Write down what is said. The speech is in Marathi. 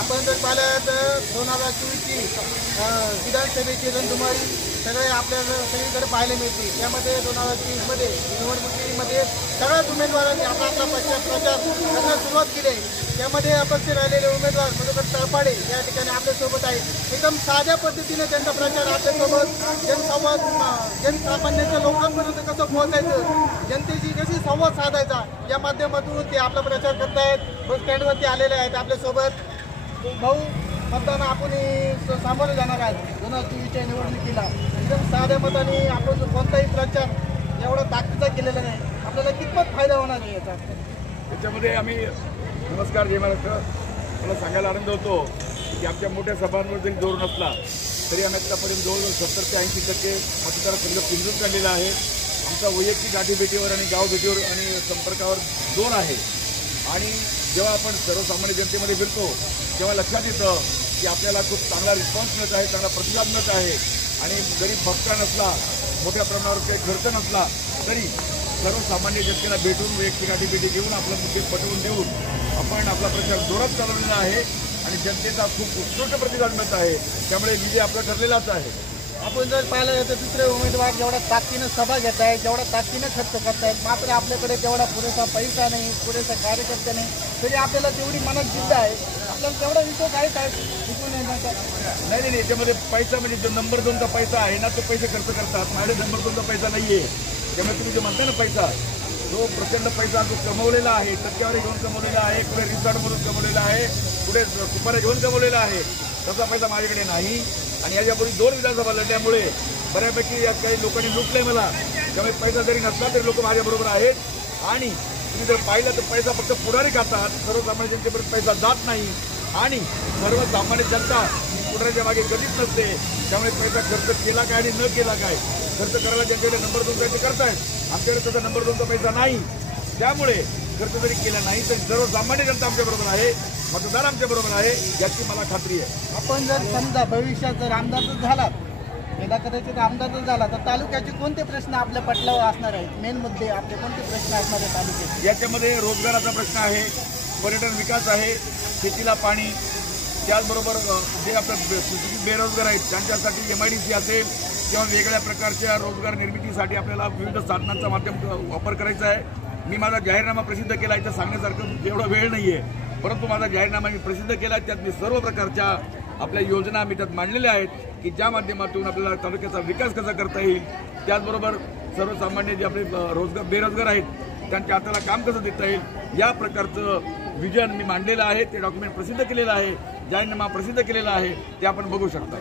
आपण जर पाहिलं तर 2024ची विधानसभेची रणधुमाळी सगळे आपल्याला सगळीकडे पाहायला मिळते। त्यामध्ये 2024मध्ये निवडणुकीमध्ये सगळ्याच उमेदवारांनी आपला आपला प्रचार करण्यास सुरुवात केली आहे। त्यामध्ये अपक्ष राहिलेले उमेदवार मधुकर तळपाडे या ठिकाणी आपल्यासोबत आहेत। एकदम साध्या पद्धतीने त्यांचा प्रचार आपल्यासोबत जनसंवाद जनसामान्यांच्या लोकांपर्यंत कसं पोहोचायचं, जनतेशी कशी संवाद साधायचा या माध्यमातून ते आपला प्रचार करतायत। बस स्टँडवरती आलेले आहेत आपल्यासोबत। भाऊ, मतदान आपण सामोरे जाणार आहेत 2024च्या निवडणुकीला। एकदम साध्या मताने आपण कोणताही प्रचार एवढा ताकदीचा केलेला नाही, आपल्याला कितपत फायदा होणार आहे याचा? त्याच्यामध्ये आम्ही नमस्कार जय महाराष्ट्र, मला सांगायला आनंद होतो की आमच्या मोठ्या सभांवर जरी जोर नसला तरी आम्ही आतापर्यंत जवळजवळ 70 ते 80% मतदारसंघ पिंजून काढलेला आहे। आमचा वैयक्तिक गाठीभेटीवर आणि गाव भेटीवर आणि संपर्कावर जोर आहे। आणि जेव्हा आपण सर्वसामान्य जनतेमध्ये फिरतो तेव्हा लक्षात येतं की आपल्याला खूप चांगला रिस्पॉन्स मिळत आहे, चांगला प्रतिसाद मिळत आहे। आणि जरी भक्ता नसला, मोठ्या प्रमाणावर काही खर्च नसला तरी सर्वसामान्य जनतेला भेटून वैयक्तिक गाठीभेटी घेऊन आपला मुद्दे पटवून देऊन आपण आपला प्रचार जोरात चालवलेला आहे आणि जनतेचा खूप उत्कृष्ट प्रतिसाद मिळत आहे। त्यामुळे विजय आपला ठरलेलाच आहे। आपण जर पाहिलं तर दुसरे उमेदवार जेवढा ताकदीनं सभा घेत आहेत, जेवढा ताकदीनं खर्च करतायत, मात्र आपल्याकडे तेवढा पुरेसा पैसा नाही, पुरेसा कार्यकर्ते नाही, तरी आपल्याला तेवढी मनात जिद्द आहे। आपल्याला तेवढा विश्वास आहे काय जिंकून येण्याचा? नाही, याच्यामध्ये पैसा म्हणजे जो नंबर 2चा पैसा आहे ना, तो पैसे खर्च करतात। माझ्याकडे नंबर 2चा पैसा नाहीये। त्यामुळे तुम्ही जो म्हणता ना पैसा, जो प्रचंड पैसा जो कमवलेला आहे, टक्केवारी घेऊन कमवलेला आहे, कुठे रिसॉर्टमधून कमवलेला आहे, कुठे सुपाऱ्या घेऊन कमवलेला आहे, तसा पैसा माझ्याकडे नाही। आणि याच्यापूर्वी 2 विधानसभा लढल्यामुळे बऱ्यापैकी यात काही लोकांनी लुटलंय मला। त्यामुळे पैसा जरी नसला तरी लोक माझ्याबरोबर आहेत। आणि तुम्ही जर पाहिलं तर पैसा फक्त पुढारी खातात, सर्वसामान्य जनतेपर्यंत पैसा जात नाही। आणि सर्वसामान्य जनता पुढाऱ्याच्या मागे कधीच नसते। त्यामुळे पैसा खर्च केला काय आणि न केला काय, खर्च करायला ज्यांच्याकडे नंबर 2चा ते करतायत, आमच्याकडे त्याचा नंबर 2चा पैसा नाही। त्यामुळे खर्च जरी केला नाही तरी सर्वसामान्य जनता आमच्याबरोबर आहे, मतदार आमच्याबरोबर आहे, याची मला खात्री आहे। आपण जर समजा भविष्यात जर आमदार झाला, एकदा कदाचित आमदार झाला तर तालुक्याचे कोणते प्रश्न आपल्या पटलावर असणार आहेत? मेन मुद्दे आपले कोणते प्रश्न असणार आहेत तालुक्यात? याच्यामध्ये रोजगाराचा प्रश्न आहे, पर्यटन विकास आहे, शेतीला पाणी, त्याचबरोबर जे आपले बेरोजगार आहेत त्यांच्यासाठी MIDC असेल किंवा वेगळ्या प्रकारच्या रोजगार निर्मितीसाठी आपल्याला विविध साधनांचा माध्यम वापर करायचा आहे। मी माझा जाहीरनामा प्रसिद्ध केला आहे, तर सांगण्यासारखं एवढा वेळ नाही आहे, परंतु माझा जाहीरनामा मी प्रसिद्ध केला आहे। त्यात मी सर्व प्रकारच्या आपल्या योजना मी त्यात मांडलेल्या आहेत की ज्या माध्यमातून आपल्याला तालुक्याचा विकास कसा करता येईल, त्याचबरोबर सर्वसामान्य जे आपले बेरोजगार आहेत त्यांच्या हाताला काम कसं देता येईल, या प्रकारचं विजन मी मांडलेलं आहे। ते डॉक्युमेंट प्रसिद्ध केलेलं आहे, जाहीरनामा प्रसिद्ध केलेला आहे, ते आपण बघू शकता।